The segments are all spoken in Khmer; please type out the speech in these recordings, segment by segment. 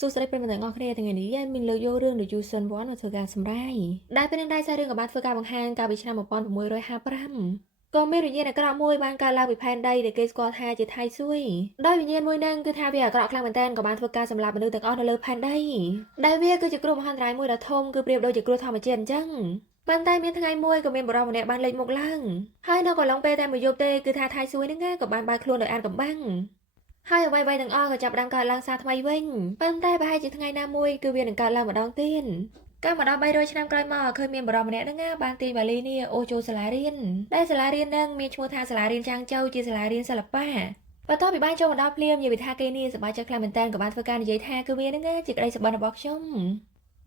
សួស្តីប្រិយមិត្តទាំងអស់គ្នាថ្ងៃនេះមានលើកយករឿង The Chosen One មកធ្វើការសម្ដែងដែលពេលនឹងដែរសាររឿងក៏បានធ្វើការបង្ហាញកាលពីឆ្នាំ1655ក៏មានវិញ្ញាណអាក្រក់មួយបានកើតឡើងពីផែនដីដែលគេស្គាល់ថាជាថៃស៊ុយដោយវិញ្ញាណមួយនឹងគឺថាវាអាក្រក់ខ្លាំងមែនទែនក៏បានធ្វើការសម្លាប់មនុស្សទាំងអស់នៅលើផែនដីដែលវាគឺជាគ្រោះមហន្តរាយមួយដ៏ធំគឺប្រៀបដូចជាគ្រោះធម្មជាតិអញ្ចឹងប៉ុន្តែមានថ្ងៃមួយក៏មានបុរសម្នាក់បានលេចមុខឡើងហើយនៅកន្លងពេលតែមួយយប់ទេគឺថាថៃស៊ុយនឹងក៏បានបើកខ្លួនដោយអានកំបាំងហើយអ្វីៗទាំងអស់ក៏ចាប់ផ្ដើមកើតឡើងសារថ្មីវិញប៉ុន្តែប្រហែលជាថ្ងៃណាមួយគឺវានឹងកើតឡើងម្ដងទៀតកាលមកដល់300ឆ្នាំក្រោយមកឃើញមានបរិមម្នាក់ហ្នឹងបានទាញវ៉ាលីនេះអូចូលសាលារៀនដែលសាលារៀនហ្នឹងមានឈ្មោះថាសាលារៀនចាងជៅជាសាលារៀនសិល្បៈបន្ទាប់ពីបានចូលមកដល់ភ្លាមនិយាយថាគេនេះសប្បាយចិត្តខ្លាំងមែនតើក៏បានធ្វើការនិយាយថាគឺវាហ្នឹងជាក្តីសុបិនរបស់ខ្ញុំ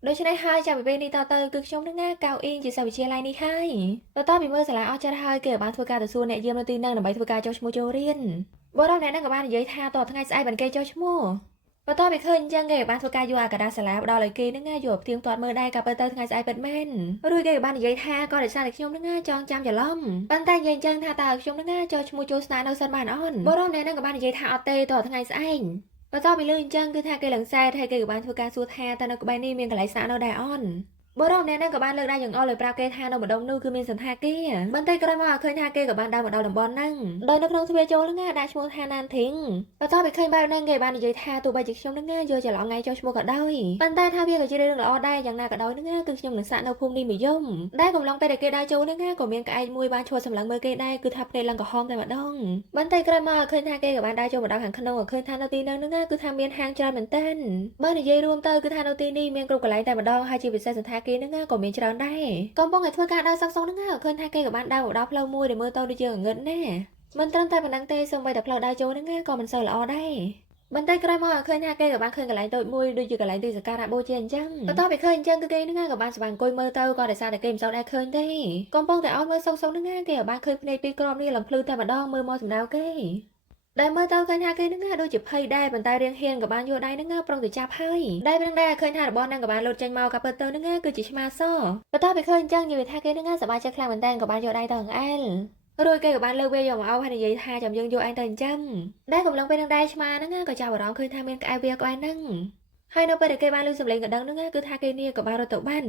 ដូច្នេះហើយចាប់ពីពេលនេះតទៅគឺខ្ញុំនឹងកៅអៀងជាសាស្ត្រវិទ្យាល័យនេះហើយបន្ទាប់ពីមើលសាលាអស់ចិត្តហើយគេបានធ្វើការទៅសួរអ្នកយាមនៅទីហ្នឹងដើម្បីធ្វើការចុះឈ្មោះចូលរៀនបរិមអ្នកហ្នឹងក៏បាននិយាយថាតថ្ងៃស្អែកបានគេចុះឈ្មោះបន្ទាប់ពីឃើញអញ្ចឹងគេបានធ្វើការយកអាកាដាសាលាផ្ដល់ឲ្យគេនឹងយកផ្ទៀងផ្ទាត់មើលដែរក៏ទៅថ្ងៃស្អែកពិតមែនរួចគេបាននិយាយថាក៏ដោយសារតែខ្ញុំនឹងចងចាំច្រឡំប៉ុន្តែនិយាយអញ្ចឹងថាតើខ្ញុំនឹងចុះឈ្មោះចូលស្នាក់នៅសិនបានអូនបរិមអ្នកហ្នឹងក៏បាននិយាយថាអត់ទេតថ្ងៃស្អែកបន្ទាប់ពីលឺអញ្ចឹងគឺថាគេឡើងសែតហើយគេក៏បានធ្វើការសួរថាតើនៅក្បែរនេះមានកន្លែងស្នាក់នៅដែរអូនបរិមអ្នកហ្នឹងក៏បានលើកដៃយ៉ាងអស់លើប្រាប់គេថានៅម្ដុំនោះគឺមានសន្តាគារបន្តិចក្រោយមកឃើញថាគេក៏បានដើរមកដល់តំបន់ហ្នឹងដោយនៅក្នុងទ្វារចូលហ្នឹងដាក់ឈ្មោះថាណានធីងបន្ទាប់ពីឃើញបែបហ្នឹងគេបាននិយាយថាទោះបីជាខ្ញុំហ្នឹងយកច្រឡំថ្ងៃចុះឈ្មោះក៏ដោយប៉ុន្តែថាវាក៏ជារឿងល្អដែរយ៉ាងណាក៏ដោយហ្នឹងគឺខ្ញុំនឹងសាក់នៅភូមិនេះមួយយំដែលកំឡុងពេលដែលគេដើរចូលហ្នឹងក៏មានក្អែកមួយបានឈួតសម្លឹងមើលគេដែរគឺថាភ្នែកឡើងក្រហមតែម្ដងបន្តិចក្រោយមកឃើញថាគេក៏បានដើរចូលមកដល់ខាងក្នុងក៏ឃើញថានៅទីហ្នឹងគឺថាមានហាងច្រើនមែនទែនបើនិយាយរួមទៅគឺថានៅទីនេះមានគ្រប់កន្លែងតែម្ដងហើយជាពិសេសសន្តាគារហ្នឹងក៏មានច្រើនដែរកំពុងតែធ្វើការដើរសឹកសងហ្នឹងឃើញថាគេក៏បានដើរមកដល់ផ្លូវមួយដែលមើលទៅដូចជាងងឹតណាមិនត្រឹមតែប៉ុណ្ណឹងទេសូម្បីតែផ្លូវដើរចូលហ្នឹងក៏មិនសូវល្អដែរបន្តិចក្រោយមកឃើញថាគេក៏បានឃើញកន្លែងតូចមួយដូចជាកន្លែងទីសក្ការៈបូជាអញ្ចឹងបន្ទាប់ពីឃើញអញ្ចឹងគឺគេហ្នឹងក៏បានស្វែងអង្គុយមើលទៅក៏ដោយសារតែគេមិនសូវដែរឃើញទេកំពុងតែអោយមើលសងហ្នឹងគេក៏បានឃើញភ្នែកពីរគ្រាប់នេះឡើងភ្លឺតែម្ដងមើលមកសម្ដៅគេដែលមើលទៅឃើញថាគេនឹងដូចជាភ័យដែរប៉ុន្តែរៀងហ៊ានក៏បានយកដៃនឹងប្រុងទៅចាប់ហើយដែលនឹងដែរឃើញថារបស់នឹងក៏បានលោតចេញមកក៏ពិតទៅនឹងគឺជាឆ្មាសបន្ទាប់ពីឃើញអញ្ចឹងនិយាយថាគេនឹងសប្បាយចិត្តខ្លាំងមែនតើក៏បានយកដៃទៅអង្អែលរួចគេក៏បានលើកវាយកមកអោបហើយនិយាយថាចាំយើងយកឯងទៅចិញ្ចឹមដែលកំឡុងពេលនឹងដែរឆ្មានឹងក៏ចាប់អារម្មណ៍ឃើញថាមានក្អែកវាក្បែរនឹងហើយនៅពេលដែលគេបានលើកសម្លេងកណ្ដឹងនឹងគឺថាគេនេះក៏បានរត់ទៅបាន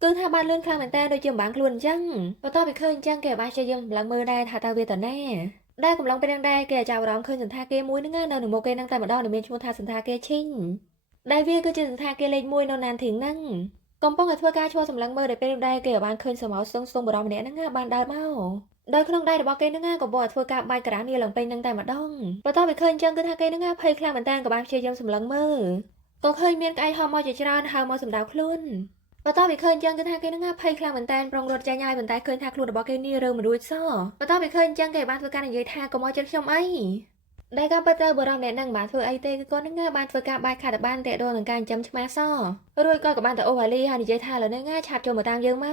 គឺថាបានលឿនខ្លាំងមែនតើដូចជាមិនបានខ្លួនអញ្ចឹងបន្ទាប់ពីឃើញអញ្ចឹងគេបានជាយើងសម្លឹងមើលដែរថាតើវាទៅណាដែលកំឡុងពេលហ្នឹងដែរគេចាប់អារម្មណ៍ឃើញសន្តាគារមួយហ្នឹងនៅមុខគេហ្នឹងតែម្ដងដែលមានឈ្មោះថាសន្តាគារឈីងដែលវាគឺជាសន្តាគារលេខ1នៅណានធីងហ្នឹងកំពុងតែធ្វើការឈួរសម្លឹងមើលដែលពេលហ្នឹងដែរគេបានឃើញសមោស្ទងបរិមម្នាក់ហ្នឹងបានដើរមកដោយក្នុងដៃរបស់គេហ្នឹងកំពុងតែធ្វើការបាច់ក្រាស់នេះឡើងពេញហ្នឹងតែម្ដងបន្ទាប់ពីឃើញអញ្ចឹងគឺថាគេហ្នឹងភ័យខ្លាំងមែនតើក៏បានព្យាយាមសម្លឹងមើលក៏ឃើញមានក្អែកហោះមកជាច្រើនហើយមកសម្ដៅខ្លួនបន្ទាប់ពីឃើញអញ្ចឹងគឺថាគេនឹងភ័យខ្លាំងមែនតើប្រុងរត់ចាញ់ហើយប៉ុន្តែឃើញថាខ្លួនរបស់គេនេះរើមិនរួចសោះបន្ទាប់ពីឃើញអញ្ចឹងគេបានធ្វើការនិយាយថាកុំឲ្យចិត្តខ្ញុំអីដែលការពិតទៅបរិមអ្នកនឹងបានធ្វើអីទេគឺគាត់នឹងបានធ្វើការបាច់ខាតបានតែដងនឹងការចិញ្ចឹមឆ្មាសរួចគាត់ក៏បានទៅអូវ៉ាលីហើយនិយាយថាលើនឹងឆាប់ចូលមកតាមយើងម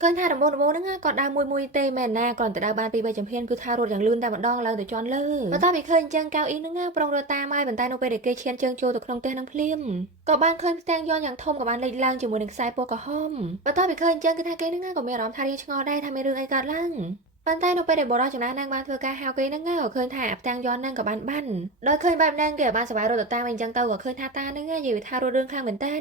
កឃើញថាដំបូងហ្នឹងគាត់ដើរមួយទេមែនណាគាត់ទៅដើរបានពី3ចំហៀនគឺថារត់យ៉ាងលឿនតែម្ដងឡើងទៅជន់លើបន្ទាប់ពីឃើញអញ្ចឹងកៅអ៊ីហ្នឹងប្រុងរត់តាមហើយប៉ុន្តែនៅពេលដែលគេឈានជើងចូលទៅក្នុងផ្ទះនឹងភ្លាមក៏បានឃើញផ្ទាំងយ័ន្តយ៉ាងធំក៏បានលេចឡើងជាមួយនឹងខ្សែពណ៌ក្រហមបន្ទាប់ពីឃើញអញ្ចឹងគឺថាគេហ្នឹងក៏មានអារម្មណ៍ថារៀងឆ្ងល់ដែរថាមានរឿងអីកើតឡើងប៉ុន្តែនៅពេលដែលបរិយាចំណាស់នឹងបានធ្វើការហៅគេហ្នឹងក៏ឃើញថាផ្ទាំងយ័ន្តហ្នឹងក៏បានដោយឃើញបែបហ្នឹងគេបានសប្បាយរត់ទៅតាមអញ្ចឹងទៅក៏ឃើញថាតាហ្នឹងនិយាយថារត់រឿងខ្លាំងមែនតើ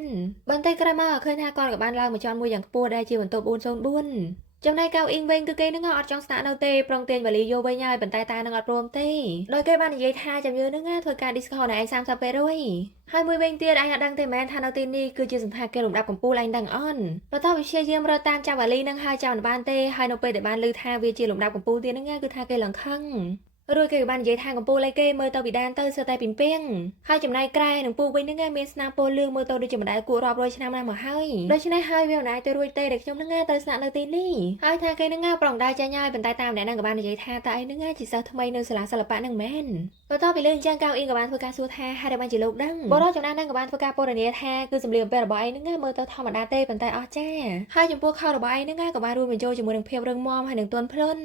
បន្តិចក្រោយមកក៏ឃើញថាគាត់ក៏បានឡើងមកជន់មួយយ៉ាងខ្ពស់ដែលជាបន្ទប់404ចំណែកកៅអ៊ីងវិញគឺគេនឹងអត់ចង់ស្នាក់នៅទេប្រងទាញវ៉ាលីយកវិញហើយប៉ុន្តែតានឹងអត់ព្រមទេដោយគេបាននិយាយថាចាំយើងនឹងធ្វើការ Discord នៅឯង30%ហើយមួយវិញទៀតឯងអត់ដឹងទេមែនថានៅទីនេះគឺជាសន្តាគារលំដាប់កំពូលឯងដឹងអន់បន្ទាប់ពីព្យាយាមរត់តាមចាប់វ៉ាលីនឹងហើយចាំមិនបានទេហើយនៅពេលដែលបានឮថាវាជាលំដាប់កំពូលទៀតនឹងគឺថាគេឡើងខឹងរួចគេក៏បាននិយាយថាកំពូលឯគេមើលទៅពីដានទៅសើតែពីពីងហើយចំណែកក្រែនឹងពូវិញនឹងមានស្នាមពណ៌លឿងមើលទៅដូចជាម្ដាយគួររាប់រយឆ្នាំណាស់មកហើយដូច្នេះហើយវាមិនអាចទៅរួចទេដែលខ្ញុំនឹងទៅស្នាក់នៅទីនេះហើយថាគេនឹងប្រងដែរចាញ់ហើយប៉ុន្តែតាមម្នាក់នឹងក៏បាននិយាយថាតើឯងនឹងជាសិស្សថ្មីនៅសាលាសិល្បៈនឹងមែនបន្ទាប់ពីលើអញ្ចឹងកៅអ៊ីក៏បានធ្វើការសួរថាហើយបានជាលោកដឹងបរិយាចំណាស់នឹងក៏បានធ្វើការពណ៌នាថាគឺសម្លៀកបំពាក់របស់ឯងនឹងមើលទៅធម្មតាទេប៉ុន្តែអស្ចារ្យហើយចំពោះខោរបស់ឯងនឹងក៏បានរួមបញ្ចូលជាមួយនឹងភាពរឹងមាំហើយនឹងទន់ភ្លន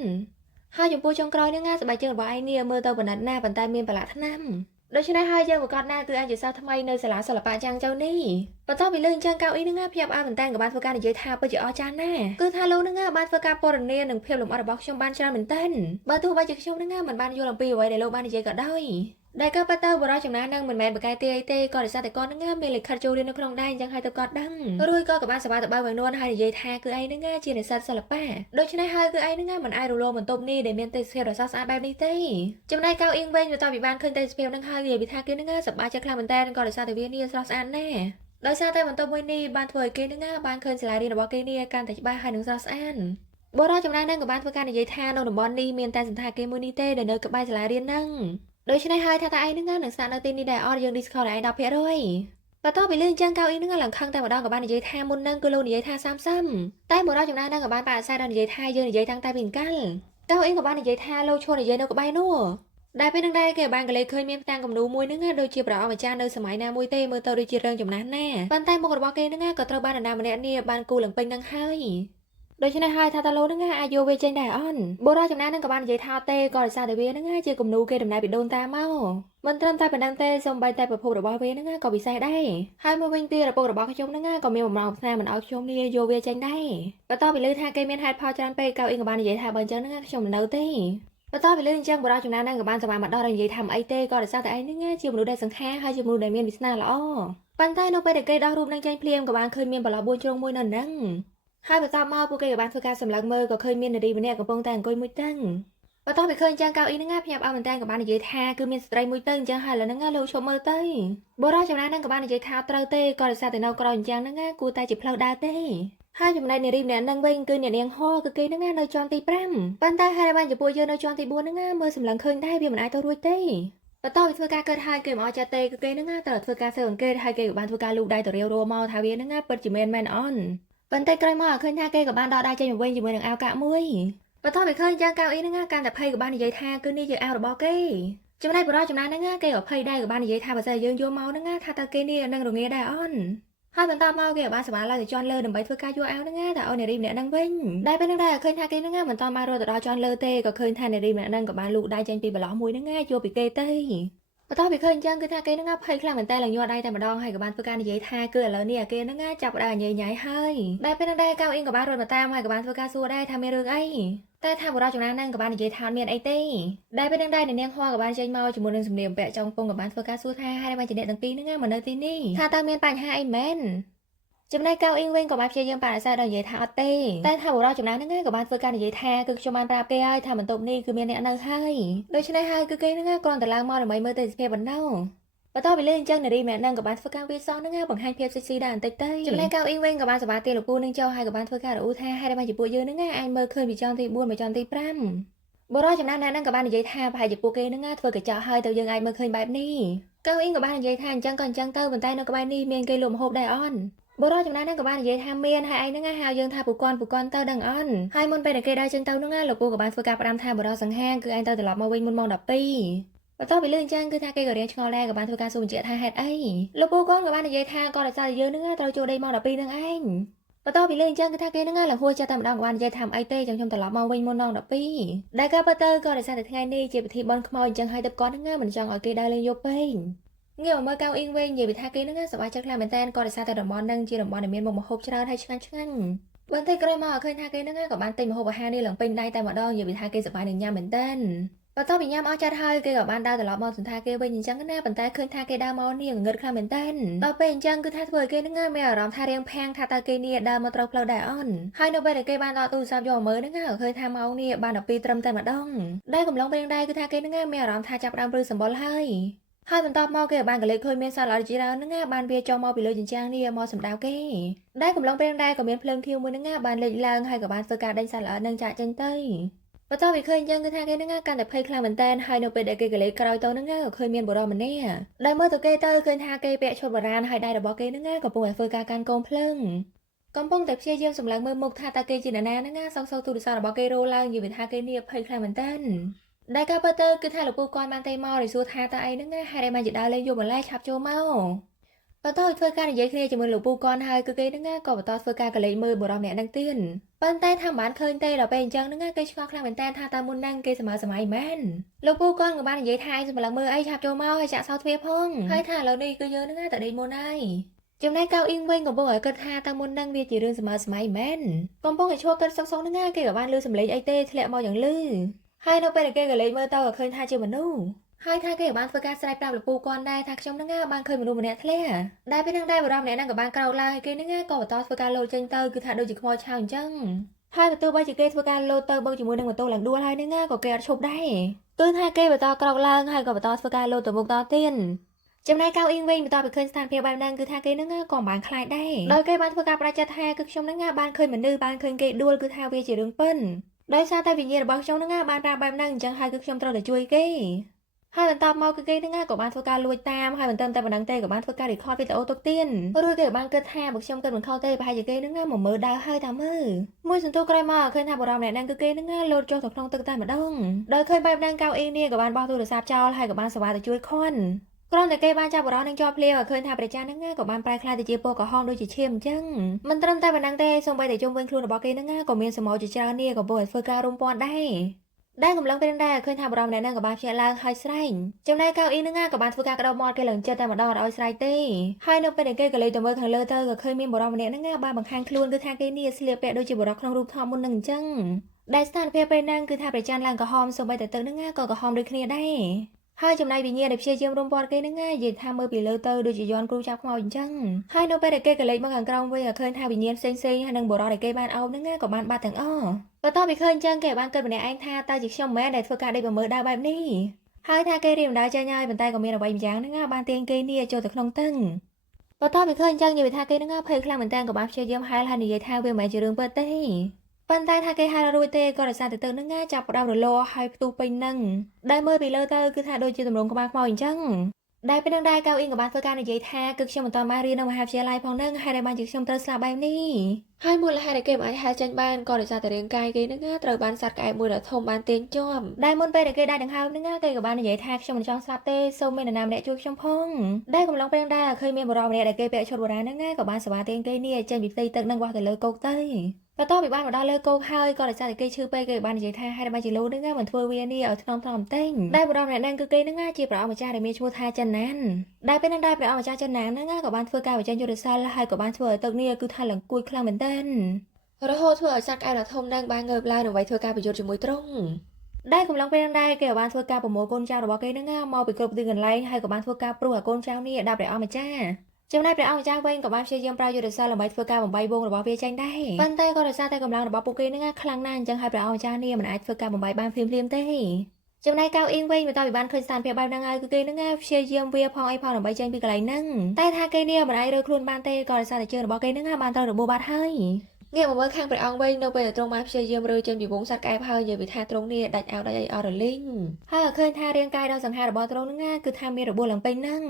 ់ហើយចំពោះចុងក្រោយនឹងស្បែកជើងរបស់ឯងនេះមើលទៅប៉ុណ្ណិតណាប៉ុន្តែមានប្រឡាក់ថ្នាំដូច្នេះហើយយើងប្រកាសណាគឺឯងជាសិស្សថ្មីនៅសាលាសិល្បៈចាំងចៅនេះបន្ទាប់ពីលើអញ្ចឹងកៅអ៊ីនឹងភាពអាមែនតើក៏បានធ្វើការនិយាយថាពិតជាអស្ចារ្យណាស់គឺថាលោកនឹងបានធ្វើការពណ៌នានិងភាពលម្អិតរបស់ខ្ញុំបានច្រើនមែនតើបើទោះបីជាខ្ញុំនឹងមិនបានយល់អំពីអ្វីដែលលោកបាននិយាយក៏ដោយ ដែលក៏ប៉ុន្តែបរិយាចំណាននឹងមិនមែនបកកែទេអីទេក៏ដោយសារតែគាត់នឹងមានលិខិតចូលរៀននៅក្នុងដែរអញ្ចឹងហើយទៅគាត់ដឹងរួចក៏ក៏បានសប្បាយទៅបើនួនហើយនិយាយថាគឺឯងនឹងជានិស្សិតសិល្បៈដូច្នេះហើយគឺឯងនឹងមិនអាចរលងបន្ទប់នេះដែលមានទេសភាពដ៏ស្រស់ស្អាតបែបនេះទេចំណែកកៅអៀងវិញបន្ទាប់ពីបានឃើញទេសភាពនឹងហើយនិយាយថាគេនឹងសប្បាយចិត្តខ្លាំងមែនតើក៏ដោយសារតែវានេះស្រស់ស្អាតណាស់ដោយសារតែបន្ទប់មួយនេះបានធ្វើឲ្យគេនឹងបានឃើញសាលារៀនរបស់គេនេះកាន់តែច្បាស់ហើយនឹងស្រស់ស្អាតបរិយាចំណាននឹងក៏បានធ្វើការនិយាយថានៅតំបន់នេះមានតែសន្តាគារមួយនេះទេដែលនៅក្បែរសាលារៀននឹងដូច្នេះហើយថាតើឯងនឹងស្នាក់នៅទីនេះដែរអត់យើង Discord ឯង10%បន្ទាប់ពីលឿនចឹងកៅអ៊ីនឹងឡើងខឹងតែម្ដងក៏បាននិយាយថាមុននឹងគឺលោកនិយាយថា30តែបរិយាចំណាននឹងក៏បានបដិសេធដល់និយាយថាយើងនិយាយតាំងតែពីកាលកៅអ៊ីក៏បាននិយាយថាលោកឈួរនិយាយនៅក្បែរនោះដែលពេលនឹងដែរគេបានកលេសឃើញមានផ្ទាំងគំនូរមួយនឹងដូចជាប្រអប់អាចារ្យនៅសម័យណាមួយទេមើលទៅដូចជារឿងចំណាស់ណាប៉ុន្តែមុខរបស់គេនឹងក៏ត្រូវបាននរណាម្នាក់នេះបានគូឡើងពេញនឹងហើយដូច្នេះហើយថាតាឡូនឹងអាចយកវាចេញដែរអន់បរិយាចំណាននឹងក៏បាននិយាយថាទេក៏ដោយសារតែវានឹងជាគំនូរគេដំណើរពីដូនតាមកមិនត្រឹមតែប៉ុណ្ណឹងទេសូម្បីតែប្រភពរបស់វានឹងក៏ពិសេសដែរហើយមួយវិញទៀតឪពុករបស់ខ្ញុំនឹងក៏មានបំណងផ្សាយមិនឲ្យខ្ញុំនេះយកវាចេញដែរបន្ទាប់ពីលើថាគេមានហេតុផលច្រើនពេកកៅអ៊ីក៏បាននិយាយថាបើអញ្ចឹងនឹងខ្ញុំមិននៅទេបន្ទាប់ពីលើអញ្ចឹងបរិយាចំណាននឹងក៏បានសម្រាប់មកដល់និយាយថាអីទេក៏ដោយសារតែឯងនឹងជាមនុស្សដែលសង្ខារហើយជាមនុស្សដែលមានវាសនាល្អប៉ុន្តែនៅពេលដែលគេដោះរូបនឹងចេញភ្លាមក៏បានឃើញមានបឡោះ4ជ្រុងមួយនៅនឹងហើយបន្ទាប់មកពួកគេក៏បានធ្វើការសម្លឹងមើលក៏ឃើញមាននារីម្នាក់កំពុងតែអង្គុយមួយតឹងបន្ទាប់ពីឃើញចឹងកៅអ៊ីនឹងភ្ញាក់ផ្អើលមែនតើក៏បាននិយាយថាគឺមានស្ត្រីមួយទៅអញ្ចឹងហើយឥឡូវហ្នឹងលោកឈប់មើលទៅបរិយាចំណាននឹងក៏បាននិយាយថាត្រូវទេក៏ដោយសារតែនៅក្រោយអញ្ចឹងហ្នឹងគួរតែជាផ្លូវដើរទេហើយចំណែកនារីម្នាក់ហ្នឹងវិញគឺអ្នកនាងហោគឺគេហ្នឹងនៅជាន់ទី5ប៉ុន្តែហើយបានចំពោះយើងនៅជាន់ទី4ហ្នឹងមើលសម្លឹងឃើញដែរវាមិនអាចទៅរួចទេបន្ទាប់ពីធ្វើការកើតហើយគេមកអត់ចាត់ទេគឺគេហ្នឹងត្រូវធ្វើការស៊ើបអង្កេតហើយគេក៏បានធ្វើការលូកដៃទៅរាវរោមកថាវាហ្នឹងពិតជាមែនអន់ប៉ុន្តែក្រោយមកឃើញថាគេក៏បានដកដៃចេញមកវិញជាមួយនឹងអាវកាក់មួយបន្ទាប់ពីឃើញយ៉ាងកៅអ៊ីហ្នឹងកាន់តែភ័យក៏បាននិយាយថាគឺនេះជាអាវរបស់គេចំណែកបរិយាចំណានហ្នឹងគេក៏ភ័យដែរក៏បាននិយាយថាបើសិនយើងយកមកហ្នឹងថាតើគេនេះនឹងរងាដែរអន់ហើយបន្តមកគេក៏បានសម្រាប់ឡើងទៅជាន់លើដើម្បីធ្វើការយកអាវហ្នឹងទៅឲ្យនារីម្នាក់ហ្នឹងវិញដែលពេលហ្នឹងដែរឃើញថាគេហ្នឹងមិនតមករត់ទៅដល់ជាន់លើទេក៏ឃើញថានារីម្នាក់ហ្នឹងក៏បានលូកដៃចេញពីបឡោះមួយហ្នឹងយកពីគេទៅបន្ទាប់ពីឃើញអញ្ចឹងគឺថាគេនឹងភ័យខ្លាំងមែនតើឡើងយកដៃតែម្ដងហើយក៏បានធ្វើការនិយាយថាគឺឥឡូវនេះគេនឹងចាប់ដើរញ៉ៃញ៉ៃហើយដែលពេលហ្នឹងដែរកៅអ៊ីងក៏បានរត់មកតាមហើយក៏បានធ្វើការសួរដែរថាមានរឿងអីតែថាបរិយាចំណានហ្នឹងក៏បាននិយាយថាមានអីទេដែលពេលហ្នឹងដែរនាងហោះក៏បានចេញមកជាមួយនឹងសម្លៀកបំពាក់ចុងពងក៏បានធ្វើការសួរថាហើយបានជាអ្នកទាំងពីរហ្នឹងមកនៅទីនេះថាតើមានបញ្ហាអីមែនចំណែកកៅអ៊ីងវិញក៏បានព្យាយាមបដិសេធដល់និយាយថាអត់ទេតែថាបរិយាចំណានហ្នឹងក៏បានធ្វើការនិយាយថាគឺខ្ញុំបានប្រាប់គេហើយថាបន្ទប់នេះគឺមានអ្នកនៅហើយដូច្នេះហើយគឺគេហ្នឹងគ្រាន់តែឡើងមកដើម្បីមើលទេសភាពបណ្ដោបន្ទាប់ពីលេងអញ្ចឹងនារីម្នាក់ហ្នឹងក៏បានធ្វើការវាសងហ្នឹងបង្ហាញភាពសិចស៊ីដែរបន្តិចទៅចំណែកកៅអ៊ីងវិញក៏បានសប្បាយទេលោកពូនឹងចុះហើយក៏បានធ្វើការរអ៊ូថាហើយបានជាពួកយើងហ្នឹងអាចមើលឃើញពីចុងទី4មកចុងទី5បរិយាចំណានហ្នឹងក៏បាននិយាយថាប្រហែលជាពួកគេហ្នឹងធ្វើកញ្ចក់ហើយទៅយើងអាចមើលឃើញបែបនេះកៅអ៊ីងក៏បាននិយាយថាអញ្ចឹងក៏អញ្ចឹងទៅប៉ុន្តែនៅក្បែរនេះមានគេលក់ម្ហូបដែរអន់បរិយាចំណានហ្នឹងក៏បាននិយាយថាមានហើយឯងហ្នឹងហៅយើងថាពូកនទៅដឹងអន់ហើយមុនពេលដែលគេដើរចេញទៅហ្នឹងលោកពូក៏បានធ្វើការផ្ដាំថាបរិយាសង្ហាគឺឯងទៅត្រឡប់មកវិញមុនម៉ោង12បន្ទាប់ពីលឿនអញ្ចឹងគឺថាគេក៏រៀងឆ្ងល់ដែរក៏បានធ្វើការសួរបញ្ជាក់ថាហេតុអីលោកពូកនក៏បាននិយាយថាក៏ដោយសារយើងហ្នឹងត្រូវចូលដេកម៉ោង12ហ្នឹងឯងបន្ទាប់ពីលឿនអញ្ចឹងគឺថាគេហ្នឹងឡើងហួសចិត្តតែម្ដងក៏បាននិយាយថាអីទេចាំខ្ញុំត្រឡប់មកវិញមុនម៉ោង12ដែលក៏ពិតទៅក៏ដោយសារតែថ្ងៃនេះជាពិធីបុណ្យខ្មោចអញ្ចឹងហើយទៅគាត់ហ្នឹងមិនចង់ឲ្យគេដើរលេងយប់ពេកងាកមកមើលកៅអ៊ីងវិញនិយាយថាគេហ្នឹងសប្បាយចិត្តខ្លាំងមែនតើក៏ដោយសារតែតំបន់ហ្នឹងជាតំបន់ដែលមានមុខម្ហូបច្រើនហើយឆ្ងាញ់បន្តិចក្រោយមកឃើញថាគេហ្នឹងក៏បានទិញម្ហូបអាហារនេះឡើងពេញដៃតែម្ដងនិយាយថាគេសប្បាយនឹងញ៉ាំមែនតើបន្ទាប់ពីញ៉ាំអស់ចិត្តហើយគេក៏បានដើរត្រឡប់មកសន្តាគារវិញអញ្ចឹងណាប៉ុន្តែឃើញថាគេដើរមកនេះងឹតខ្លាំងមែនតើដល់ពេលអញ្ចឹងគឺថាធ្វើឲ្យគេហ្នឹងមានអារម្មណ៍ថារៀងភាំងថាតើគេនេះដើរមកត្រូវផ្លូវដែរអន់ហើយនៅពេលដែលគេបានដកទូរស័ព្ទយកមកមើលហ្នឹងឃើញថាម៉ោងនេះបាន12ត្រឹមតែម្ដងដែលកំឡុងពេលដែរគឺថាគេហ្នឹងមានអារម្មណ៍ថាចាប់ដើមព្រឺសម្បុរហើយបន្ទាប់មកគេបានកលេចឃើញមានសត្វល្អិតជាច្រើនហ្នឹងបានវាចុះមកពីលើជញ្ជាំងនេះមកសម្ដៅគេដែលកំឡុងពេលដែរក៏មានភ្លើងធាវមួយហ្នឹងបានលេចឡើងហើយក៏បានធ្វើការដេញសត្វល្អិតហ្នឹងចាក់ចេញទៅបន្ទាប់ពីឃើញចឹងគឺថាគេហ្នឹងកាន់តែភ័យខ្លាំងមែនតើហើយនៅពេលដែលគេកលេចក្រោយទៅហ្នឹងក៏ឃើញមានបុរសម្នាក់ដែលមើលទៅគេទៅឃើញថាគេពាក់ឈុតបុរាណហើយដៃរបស់គេហ្នឹងកំពុងតែធ្វើការកាន់កូនភ្លើងកំពុងតែព្យាយាមសម្លឹងមើលមុខថាតើគេជានរណាហ្នឹងសងសោទូរស័ព្ទរបស់គេរោឡើងនិយាយថាគេនេះភ័យខ្លាំងមែនតើដែលក៏ពិតទៅគឺថាលោកពូគាត់បានតែមករិសួរថាតើអីហ្នឹងហេតុអីបានជាដើរលេងយប់ម្ល៉េះឆាប់ចូលមកបន្តធ្វើការនិយាយគ្នាជាមួយលោកពូគាត់ហើយគឺគេហ្នឹងក៏បន្តធ្វើការកលេចមើលបុរសម្នាក់ហ្នឹងទៀតប៉ុន្តែថាមិនបានឃើញទេដល់ពេលអញ្ចឹងហ្នឹងគេឆ្ងល់ខ្លាំងមែនតើថាតើមុនហ្នឹងគេសម័យមែនលោកពូគាត់ក៏បាននិយាយថាឯងសម្លឹងមើលអីឆាប់ចូលមកហើយចាក់សោទ្វារផងហើយថាឥឡូវនេះគឺយើងហ្នឹងតែដេកមុនហើយចំណែកកៅអ៊ីងវិញកំពុងតែគិតថាតើមុនហ្នឹងវាជារឿងសម័យមែនកំពុងតែឈួរគិតសុកៗហ្នឹងគេក៏បានលឺសំឡេងអីទេធ្លាក់មកយ៉ាងលឺហើយនៅពេលដែលគេក៏លេចមើលទៅក៏ឃើញថាជាមនុស្ស ហើយថាគេបានធ្វើការស្រែកប្រាប់លោកពូគាត់ដែរថាខ្ញុំនឹងបានឃើញមនុស្សម្នាក់ធ្លាក់ដែលពេលនឹងដែរបរិបម្នាក់ហ្នឹងក៏បានក្រោកឡើងហើយគេនឹងក៏បន្តធ្វើការលោតចេញទៅគឺថាដូចជាខ្មោចឆៅអញ្ចឹងហើយបើទោះបីជាគេធ្វើការលោតទៅបូកជាមួយនឹងម៉ូតូឡើងដួលហើយនឹងក៏គេអត់ឈប់ដែរគឺថាគេបន្តក្រោកឡើងហើយក៏បន្តធ្វើការលោតទៅមុខតទៀតចំណែកកៅអ៊ីងវិញបន្តពីឃើញស្ថានភាពបែបហ្នឹងគឺថាគេនឹងក៏បានខ្លាចដែរដោយគេបានធ្វើការបដិចិត្តថាគឺខ្ញុំនឹងបានឃើញមនុស្សបានឃើញគេដួលគឺថាវាជារឿងពិនដោយសារតែវិញ្ញាណរបស់ខ្ញុំនឹងបានប្រាប់បែបហ្នឹងអញ្ចឹងហើយគឺខ្ញុំត្រូវតែជួយគេហើយបន្តមកគឺគេនឹងក៏បានធ្វើការលួចតាមហើយមិនត្រឹមតែប៉ុណ្្នឹងទេក៏បានធ្វើការរីខតវីដេអូទុកទៀតរួចគេក៏បានគិតថាបើខ្ញុំគិតមិនខុសទេប្រហែលជាគេនឹងមកមើលដើរហើយតាមមើលមួយសន្ទុះក្រោយមកឃើញថាបរិបម្នាក់ហ្នឹងគឺគេនឹងលោតចុះទៅក្នុងទឹកតែម្ដងដោយឃើញបែបហ្នឹងកៅអ៊ីងនេះក៏បានបោះទូរស័ព្ទចោលហើយក៏បានសវ៉ាទៅជួយខន់គ្រាន់តែគេបានចាប់បរិបនឹងជាប់ភ្លាមឃើញថាព្រះចាហ្នឹងក៏បានប្រែក្លាយទៅជាពណ៌ក្រហមដូចជាឈាមអញ្ចឹងមិនត្រឹមតែប៉ុណ្្នឹងទេសូម្បីតែជុំវិញខ្លួនរបស់គេហ្នឹងក៏មានសមោជាច្រើននេះក៏ពោលឲ្យធ្វើការរុំព័ទ្ធដែរកំឡុងពេលហ្នឹងដែរឃើញថាបរិបម្នាក់ហ្នឹងក៏បានភ្ញាក់ឡើងហើយស្រែកចំណែកកៅអ៊ីហ្នឹងក៏បានធ្វើការក្តោបមាត់គេឡើងចិត្តតែម្ដងអត់ឲ្យស្រែកទេហើយនៅពេលដែលគេក៏លេចទៅមើលខាងលើទៅក៏ឃើញមានបរិបម្នាក់ហ្នឹងបានបង្ហាញខ្លួនគឺថាគេនេះស្លៀកពាក់ដូចជាបរិបក្នុងរូបថតមុនហ្នឹងអញ្ចឹងដែលស្ថានភាពពេលហ្នឹងគឺថាព្រះច័ន្ទឡើងក្រហមសូម្បីតែទឹកហ្នឹងក៏ក្រហមដូចគ្នាដែរហើយចំណែកវិញ្ញាណដែលព្យាយាមរុំព័ទ្ធគេហ្នឹងនិយាយថាមើលពីលើទៅដូចជាយន់គ្រូចាប់ខ្មោចអញ្ចឹងហើយនៅពេលដែលគេក៏លេចមកខាងក្រោមវិញក៏ឃើញថាវិញ្ញាណផ្សេងៗហើយនឹងបរិបដែលគេបានអោបហ្នឹងក៏បានបាត់ទាំងអស់បន្ទាប់ពីឃើញអញ្ចឹងគេបានគិតម្នាក់ឯងថាតើជាខ្ញុំមែនដែលធ្វើការដេកមើលដើរបែបនេះហើយថាគេរៀបដំណើរចេញហើយប៉ុន្តែក៏មានអ្វីម្យ៉ាងហ្នឹងបានទាញគេនេះចូលទៅក្នុងទឹកបន្ទាប់ពីឃើញអញ្ចឹងនិយាយថាគេហ្នឹងភ័យខ្លាំងមែនតើក៏បានព្យាយាមហែលហើយនិយាយថាវាមិនមែនជារឿងពិតទេប៉ុន្តែថាគេហៅរួចទេក៏ដោយសារតែទឹកហ្នឹងចាប់ផ្ដើមរលាស់ហើយផ្ទុះពេញហ្នឹងដែលមើលពីលើទៅគឺថាដូចជាទម្រង់ក្បាលខ្មោចអញ្ចឹងដែលពេលហ្នឹងដែរកៅអ៊ីងក៏បានធ្វើការនិយាយថាគឺខ្ញុំមិនតមករៀននៅមហាវិទ្យាល័យផងហ្នឹងហើយដែលបានជាខ្ញុំត្រូវស្លាប់បែបនេះហើយមូលហេតុដែលគេមិនអាចហែលចេញបានក៏ដោយសារតែរាងកាយគេហ្នឹងត្រូវបានសត្វក្អែបមួយដ៏ធំបានទាញជាប់ដែលមុនពេលដែលគេដាច់ដង្ហើមហ្នឹងគេក៏បាននិយាយថាខ្ញុំមិនចង់ស្លាប់ទេសូមមាននរណាម្នាក់ជួយខ្ញុំផងដែលកំឡុងពេលហ្នឹងដែរឃើញមានបរិបម្នាក់ដែលគេពាក់ឈុតបុរាណហ្នឹងក៏បានសវ៉ាទាញគេនេះចេញពីផ្ទៃទឹកហ្នឹងបោះទៅលើគោកទៅបន្ទាប់ពីបានមកដល់លើគោកហើយក៏ដោយសារតែគេឈឺពេកគេបាននិយាយថាហេតុអ្វីជាលោកនឹងមិនធ្វើវានេះឲ្យថ្នមបន្តិចដែលបរិបម្នាក់ហ្នឹងគឺគេនឹងជាព្រះអង្គម្ចាស់ដែលមានឈ្មោះថាចិនណានដែលពេលហ្នឹងដែរព្រះអង្គម្ចាស់ចិនណានហ្នឹងក៏បានធ្វើការបញ្ចេញយុទ្ធសាស្ត្រហើយក៏បានធ្វើឲ្យទឹកនេះគឺថាឡើងគួចខ្លាំងមែនទែនរហូតធ្វើឲ្យសត្វក្អែបដ៏ធំហ្នឹងបានងើបឡើងដើម្បីធ្វើការប្រយុទ្ធជាមួយទ្រង់ដែលកំឡុងពេលហ្នឹងដែរគេក៏បានធ្វើការប្រមូលកូនចៅរបស់គេហ្នឹងមកពីគ្រប់ទីកន្លែងហើយក៏បានធ្វើការព្រោះឲ្យកូនចៅនេះដល់ព្រះអង្គម្ចាស់ចំណែកព្រះអង្គម្ចាស់វិញក៏បានព្យាយាមប្រើយុទ្ធសាស្ត្រដើម្បីធ្វើការបំបីវងរបស់វាចេញដែរប៉ុន្តែក៏ដោយសារតែកម្លាំងរបស់ពួកគេហ្នឹងខ្លាំងណាស់អញ្ចឹងហើយព្រះអង្គម្ចាស់នេះមិនអាចធ្វើការបំបីបានភ្លាមៗទេចំណែកកៅអ៊ីងវិញបន្ទាប់ពីបានឃើញស្ថានភាពបែបហ្នឹងហើយគឺគេហ្នឹងព្យាយាមវាផងអីផងដើម្បីចេញពីកន្លែងហ្នឹងតែថាគេនេះមិនអាចរើខ្លួនបានទេក៏ដោយសារតែជើងរបស់គេហ្នឹងបានត្រូវរបួសបាត់ហើយងាកមកមើលខាងព្រះអង្គវិញនៅពេលដែលទ្រង់បានព្យាយាមរើចេញពីវងសត្វក្អែបហើយនិយាយពីថាទ្រង់នេះដាច់អោដាច់អីអស់រលីងហើយក៏ឃើញថារាងកាយដ៏សង្ហារបស់ទ្រង់ហ្នឹងគឺថាមានរបួសឡើងពេញហ្នឹង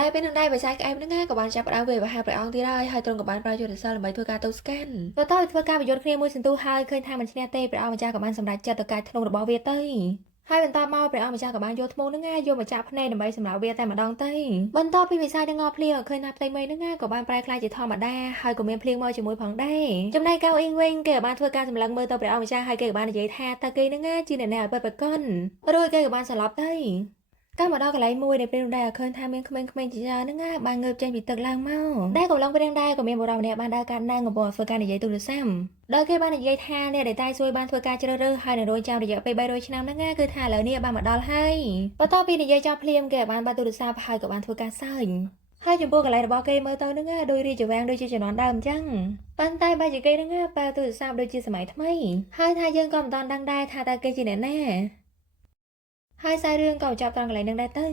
ដែលពេលហ្នឹងដែរបិសាចក្អែបហ្នឹងក៏បានចាប់ផ្ដើមវាយប្រហារព្រះអង្គទៀតហើយទ្រង់ក៏បានប្រើយុទ្ធសាស្ត្រដើម្បីធ្វើការទប់ស្កាត់បន្ទាប់ពីធ្វើការប្រយុទ្ធគ្នាមួយសន្ទុះហើយឃើញថាមិនឈ្នះទេព្រះអង្គម្ចាស់ក៏បានសម្រេចចិត្តទៅកាច់ធ្នូរបស់វាទៅហើយបន្តមកព្រះអង្គម្ចាស់ក៏បានយកធ្នូហ្នឹងយកមកចាក់ភ្នែកដើម្បីសម្រាប់វាតែម្ដងទៅបន្ទាប់ពីវិស័យហ្នឹងភ្លៀងឃើញថាផ្ទៃមេឃហ្នឹងក៏បានប្រែក្លាយជាធម្មតាហើយក៏មានភ្លៀងមកជាមួយផងដែរចំណែកកៅអ៊ីងវិញគេក៏បានធ្វើការសម្លឹងមើលទៅព្រះអង្គម្ចាស់ហើយគេក៏បាននិយាយថាតើគេហ្នឹងជាអ្នកណាឲ្យពិតប្រាកដរួចគេក៏បានសន្លប់ទៅកាលមកដល់កន្លែងមួយដែលពេលនោះដែរឃើញថាមានក្មេងៗជាច្រើនហ្នឹងបានងើបចេញពីទឹកឡើងមកដែលកំឡុងពេលហ្នឹងដែរក៏មានបុរសម្នាក់បានដើរកាត់ណាងកំពុងធ្វើការនិយាយទូរស័ព្ទដោយគេបាននិយាយថាអ្នកដែលតែសួយបានធ្វើការជ្រើសរើសហើយនៅរយចាំរយៈពេល300ឆ្នាំហ្នឹងគឺថាឥឡូវនេះបានមកដល់ហើយបន្ទាប់ពីនិយាយចប់ភ្លាមគេបានបាត់ទូរស័ព្ទហើយក៏បានធ្វើការសើចហើយចំពោះកន្លែងរបស់គេមើលទៅហ្នឹងដូចរាជវាំងដូចជាជំនាន់ដើមអញ្ចឹងប៉ុន្តែបែរជាគេហ្នឹងប្រើទូរស័ព្ទដូចជាសម័យថ្មីហើយថាយើងក៏មិនតាន់ដឹងដែរថាតើគេជាអ្នកណាហើយសាររឿងក៏បញ្ចប់ត្រង់កន្លែងហ្នឹងដែរទៅ